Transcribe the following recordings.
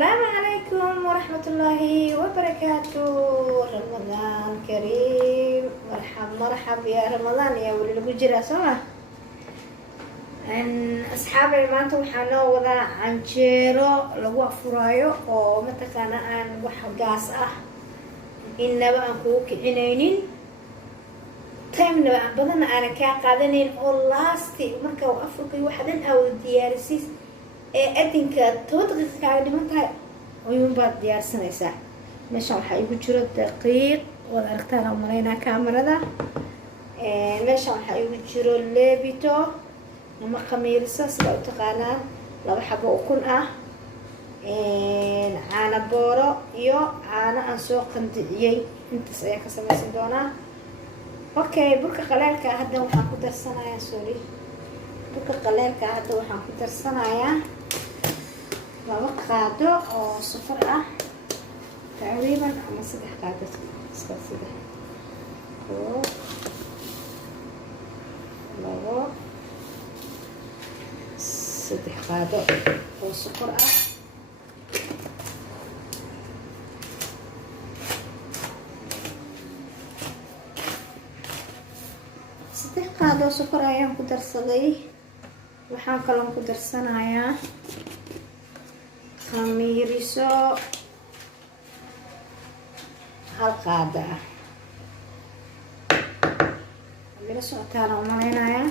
السلام عليكم ورحمة الله وبركاته. رمضان كريم. مرحب يا رمضان يا ولي البجرة سوا. أصحابي maanta waxaa noo wadaa canjeero lagu afuraayo oo mataqaana aan wax gaas ah inaba aan kugu kicinaynin time badan aan ka qaadanayn oo laasti marka uu afurka waxa dhan aad diyaarisiis ee adinka 2 daqiiqo kaaga dhiman tahay ayuun baad diyaarsanaysaa. meesha waxaa igu jiro daqiiq wada aragtaan oo maleynaa kaamirada. meesha waxaa igu jiro leebito ama khamiirsa sida u taqaanaan 2 xabo ukun ah, caano booro iyo caano aan soo qandiciyay. intaas ayaa ka samaysan doonaa. okay, burka qaleelka hadda waxaan ku darsanayaa burka qaleelka hadda waxaan ku darsanayaa 2 qaado oo sokor ah taqriiban ama 3 qaado iska sida oo 3 qaado oo sokor ah. qaado sokor ayaan ku darsaday. waxaan kaloo ku darsanayaa khamiiriso 1 qaado ah. mira socotaan oo maleynayaa.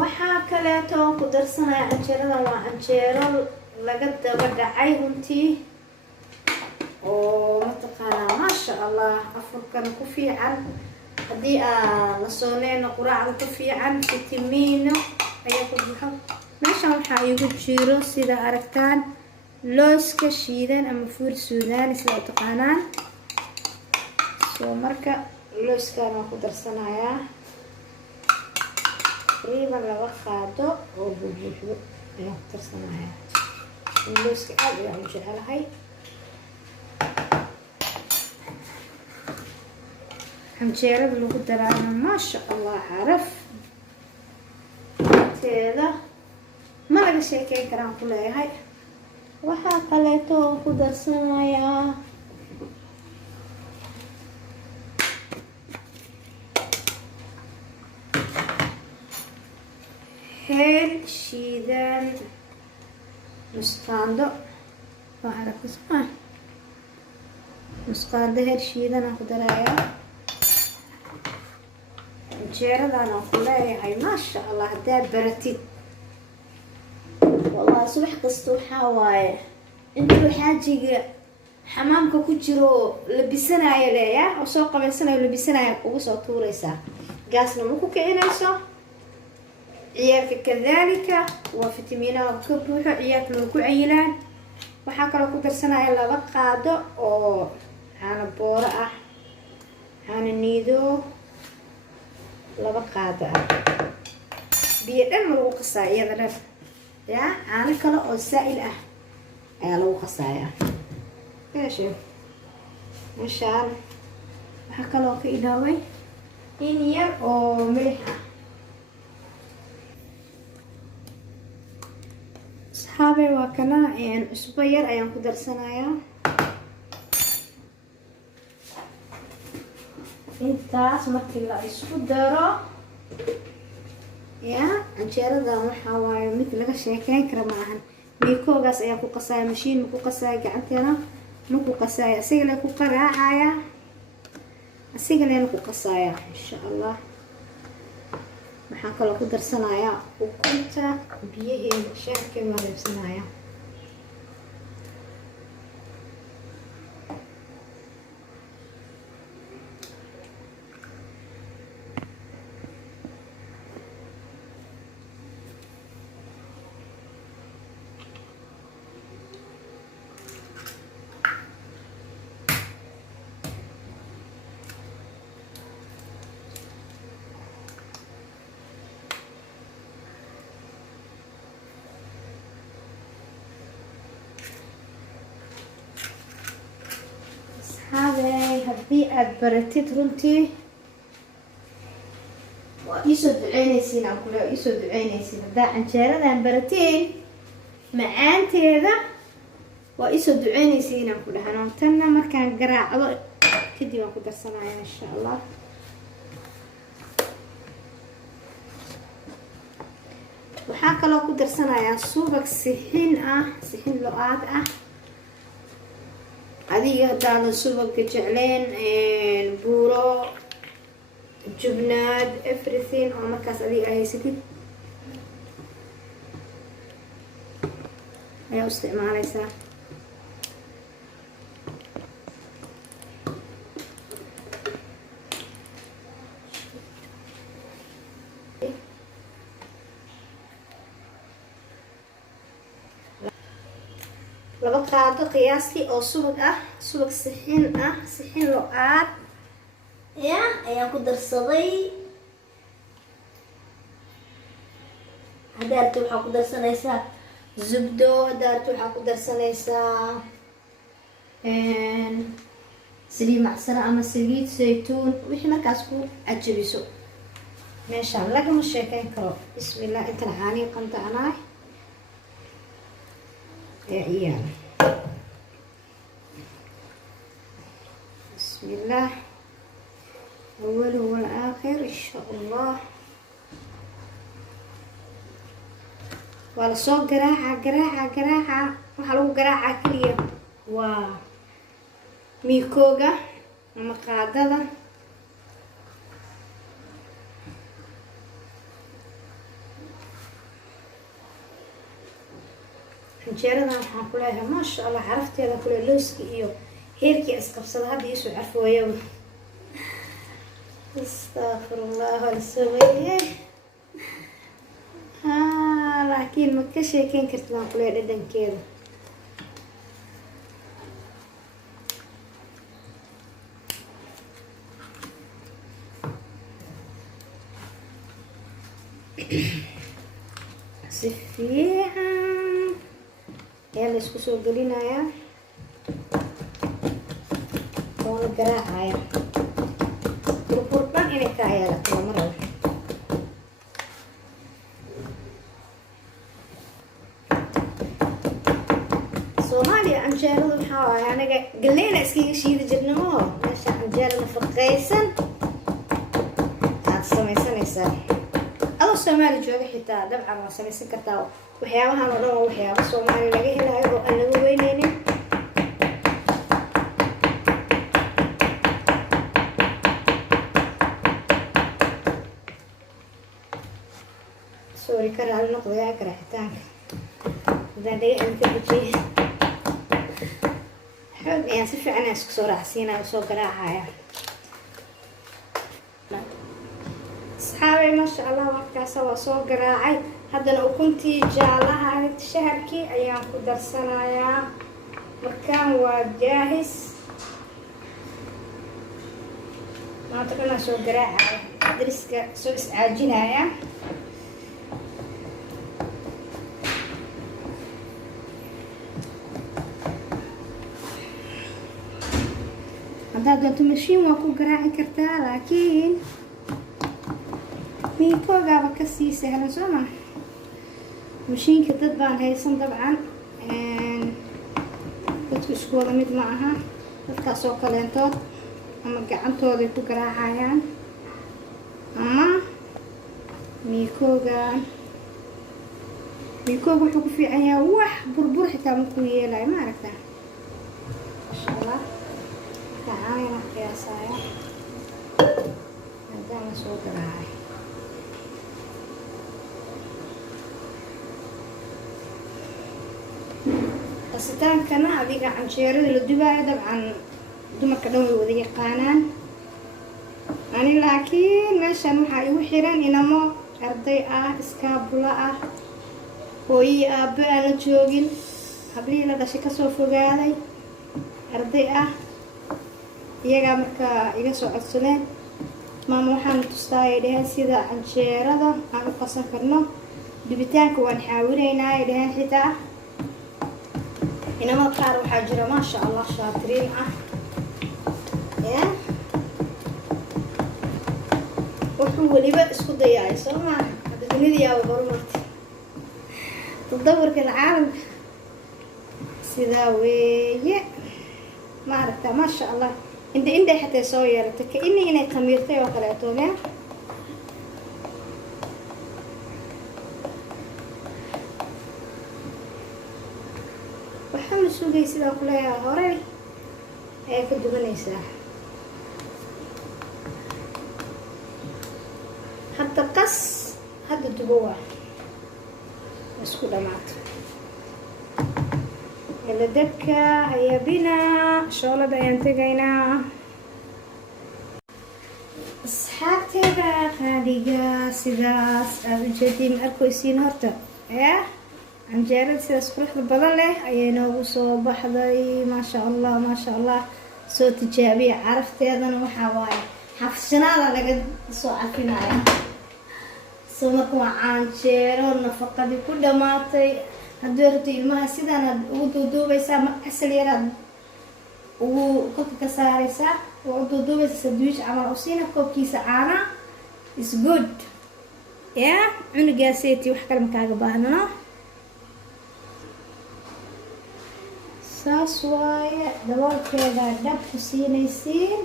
waxaa kaleeto ku darsanayaa canjeeradan waa canjeero laga daba dhacay runtii oo mataqaanaa maasha allah afurkan ku fiican haddii aan la sooneyno quraacda ku fiican fitamiino ayaa ku buuxo. meeshan waxaa igu jiro sida aragtaan looska shiidan ama fuul suudaani sida u taqaanaan. soo marka looskaan waan ku darsanayaa taqriiban 2 qaado oo buuxdo ayaan ku darsanayaa. looska aad ayaan u jecelahay. canjeerada lagu daraana maasha allah caraf teeda ma laga sheekeyn karaan ku leeyahay. waxaa kaleeto oo ku darsanayaa heel shiidan nusqaando nusqaando heel shiidan aan ku darayaa. canjeeradan aan ku leeyahay maasha allah haddaad baratid wallahi subax kasta waxaa waaye intuu xaajiga xamaamka ku jiro labisanaayo leeyaa oo soo qabaysanayo labisanaayo ugu soo tuuraysaa. gaasna ma ku kicinayso. ciyaalka kadaalika waa fitamiinaha ka buuxo ciyaalka lagu ku cayilaan. waxaa kaloo ku darsanaya 2 qaado oo caano booro ah, caano niido 2 qaado ah. biyo dhan lagu qasaa iyada dhan yaa caano kale oo saa'il ah ayaa lagu qasayaa. meeshaan waxaa kaloo ka ilaaway in yar oo milix ah. asxaabey waa kana cusbo yar ayaan ku darsanayaa. intaas markii la isku daro yaa canjeeradan waxaa waaye mid laga sheekeyn kara maahan. miikoogaas ayaa ku qasaya, mashiin ma ku qasaya, gacanteena ma ku qasaya, asigana ku qaraacaya, asigana ku qasaya insha allah. waxaan kaloo ku darsanayaa ukunta biyaheeda shaarkee waa reebsanaya. haddii aad baratid runtii وإيسو دعينيسين أو كله إيسو دعينيسين دا عنجيرة بارتين معان تيدا وإيسو دعينيسين أو كله هنوتنا مركان قراع كدي وأكو درسنا إن شاء الله. waxaa kaloo ku darsanayaa subag sixin lo-aad ah adiga hadaadan subagga jecleen buuro jubnaad everything oo markaas adiga haysatid ayaa u isticmaalaysaa. laba qaado qiyaastii oo subag ah, subag sixin ah, sixin lo-aad ya ayaan ku darsaday. hadaarta waxaa ku darsanaysaa zubdo, hadaarta waxaa ku darsanaysaa saliid macsaro ama saliid saytuun, wixii markaas ku cajabiso. meeshaan lagama sheekeyn karo. bismillah, intan caanii qandacnaay عيال. بسم الله أول والآخر إن شاء الله. ولا صوت قراعة وحلو قراعة كلية وميكوغا ومقادة حنجيرنا waxaan ku leeyahay ma sha Allah carafteeda kule looski iyo heerkii isqabsada hadda isu carfooyo. astaghfirullah al-sawiye laakiin ma ka sheekeyn kartid aan kule dhadhankeeda. si fiican ayaa la isku soo gelinayaa oo la garaacaya burbur dhan inay ka yeelato lama rabo. soomaaliya canjeerada waxaa waaye anaga galeyna iskaga shiidi jirnamo meesha canjeera nafaqaysan aad samaysanaysaa adoo soomaali jooga xitaa dabcan waa samaysan kartaa. waxyaabahan oo dhan waa waxyaaba soomaali laga helayo oo aan laga weyneynin. sorry ka raali noqdaya garaacitaanka hadaan dhaga aan ka bujiyey xoog ayaan si fiican aan isku soo raacsiinaya soo garaacaya. asxaabay maasha allah markaasa waa soo garaacay. haddana ukuntii jaalaha shahabkii ayaan ku darsanayaa. markaan waa jaahis. maanta dhanaa soo garaacaya dariska soo iscaajinaya. haddaad doonto mashiin waa ku garaaci kartaa laakiin miikoogaaba kasii sahlan soo maa. mashiinka dad baan haysan dabcan dadku isku wada mid ma aha. dadkaas oo kaleentood ama gacantooday ku garaacayaan ama miikoogan. miikooga wuxuu ku fiican yahay wax burbur xitaa makuu yeelayo ma aragtaa. masha allah kacaanina qiyaasaya maadaama soo garaacay. qasitaankana adiga canjeerada la dubaayo dabcan dumarka dhan way wada yaqaanaan. ani laakiin meeshan waxaa igu xiran inamo arday ah iskaabula ah hooyii aabbe aan la joogin hablihii la dhashay kasoo fogaaday arday ah iyagaa markaa iga soo codsadeen maama waxaan tustaayay dheheen sida canjeerada aan u qasan karno. dubitaanka waan xaawinaynaa ay dheheen xitaa. inamada qaar waxaa jira maasha allah shaatiriin ah wuxuu weliba isku dayaay soo maa hadda dunida yaa horumartay tadawurka caalamka sidaa weeye ma aragtaa maasha allah indha xataa soo yeelatay ka inay khamiirtay oo kaleeto meel waxaan sugay sidaan ku leeyahay hore ee ka duwanaysaa hadda qas hadda dubo waa isku dhamaato ila dabka ayaa binaa shoolada ayaan tegaynaa asxaabteeda qaaliga sidaas aada ujeediin arkaysiin horta canjeerada sidaas quruxda badan leh ayay noogu soo baxday maasha allah soo tijaabiya carafteedana waxaa waaye xafshanaada laga soo cafinaya soo marka waa canjeero nafaqadii ku dhamaatay haddii rabto ilmaha sidaanaad ugu duuduubaysaa ma asal yaraad ugu kolka ka saaraysaa waa u duuduubaysaa sandwich camal usiina koobkiisa caana is good cunugaaseeti wax kale makaaga baahnano saas waaye daboolkeeda dhab ku siinaysiin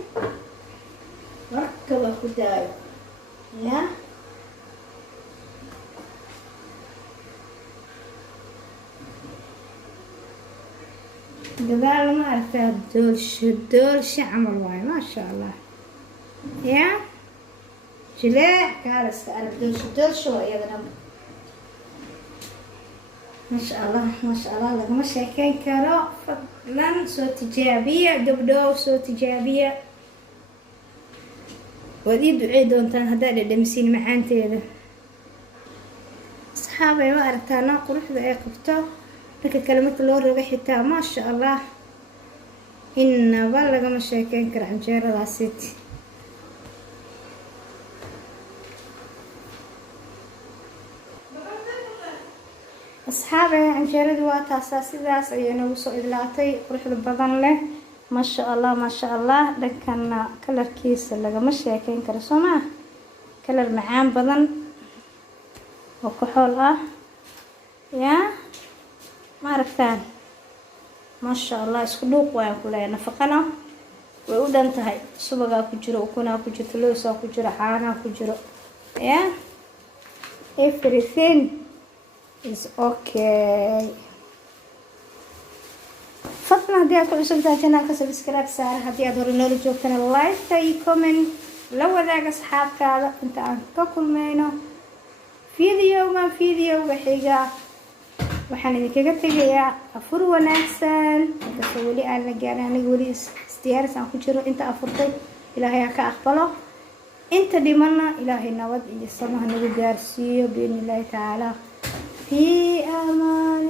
markaba ku daayo gadaal ma aragtaa doolsho camal waaye maasha allah jileec kaaliska arag doolsho waa iyadana maasha allah lagama sheekeyn karo fadlan soo tijaabiya gabdhow soo tijaabiya waad ii ducey doontaan haddaad dhadhamisiin macaanteeda asxaabay ma aragtaana quruxda ay qabto dhanka kale marka loo roga xitaa maasha allah inaba lagama sheekeyn karo canjeeradaasiit asxaabay canjeeradii waa taasaa sidaas ayay nagu soo idlaatay quruxda badan leh maasha allah dhankana kalarkiisa lagama sheekeyn karo soo maa kalar macaan badan oo kaxool ah ma aragtaan maasha allah isku dhuuq waan ku leeyahay nafaqana way u dhan tahay subagaa ku jiro ukunaa ku jirto loosaa ku jiro caanaa ku jiro everything is okay fadlan haddii aad ku cusubtahay channelka subscribe saara haddii aad hore noola joogtana like iyo comment la wadaaga asxaabtaada inta aan ka kulmayno videoga xiga waxaan idinkaga tegayaa afur wanaagsan inkastoo weli aan la gaarin aniga weli isdiyaaris aan ku jiro inta afurtay ilaahay ha ka aqbalo inta dhimana ilaahay nabad iyo samaha nagu gaarsiiyo biidni illaahi tacaala في أمان